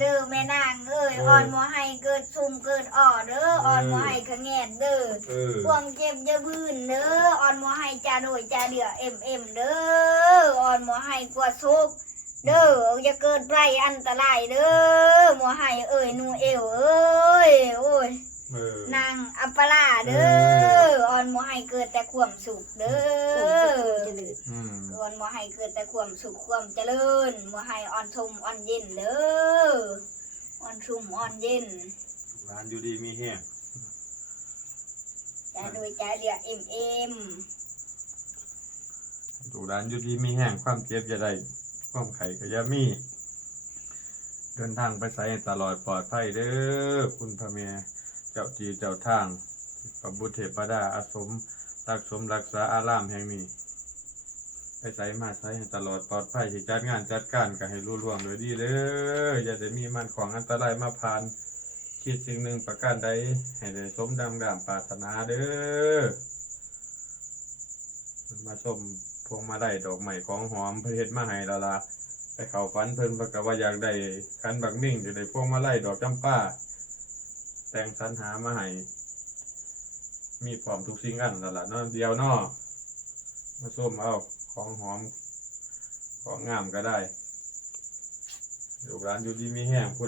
เด้อแม่นางเอ้ยเอออ่อนบ่ให้เกิดซุ่มเกิดอ่อเด้ออ่อนบ่ให้ขะแงนเด้อเออความเจ็บจะพื้นเด้ออ่อนบ่ให้จาโดยจาเดือเอ็มเอ็มเด้ออ่อนบ่ให้กวดซุกเด้ออย่าเกิดไรอันตรายเด้อบ่ให้เอ้ยหนูเอวเอ้ยโอ้ยเออนางอัปปะลาเด้ออ่อน บ่ให้เกิดแต่ความสุขเด้ออืมอ่อนบ่ให้เกิดแต่ความสุขความเจริญบ่ให้อ่อนชุ่มอ่อนเย็นเด้ออ่อนชุ่มอ่อนเย็นร้านอยู่ดีมีแห้งจาโดยจาเดือเอ็มเอ็มถูกร้านอยู่ดีมีแห้งความเจ็บจะได้ความไข่ก็อย่ามี เดินทางไปใส่ตลอดปลอดภัยเด้อคุณพระเมียเจ้าจีเจ้าทาง พระบุตรเทพดาอาสมรักสมรักษาอารามแห่งนี้ไปใส่มาใส่ให้ตลอดปลอดภัยที่จัดงานจัดการก็ให้รู้ล่วงโดยดีเด้ออย่าได้มีมันของอันตรายมาผ่านคิดสิ่งหนึ่งประการใดให้ได้สมดังดามปรารถนาเด้อมาชมพวงมาได้ดอกใหม่ของหอมประเทศมาให้ละละไปเข้าฝันเพิ่นประกว่าอยากได้คันบักมิ่งจะได้พวงมาไล่ดอกจำป้า แต่งสรรหามาให้ มีพร้อมทุกสิ่งอันและละเนาะเดียวเนาะมาส้มเอาของหอม ของงามก็ได้ลูกหลานอยู่ดีมีแห้งผู้ใด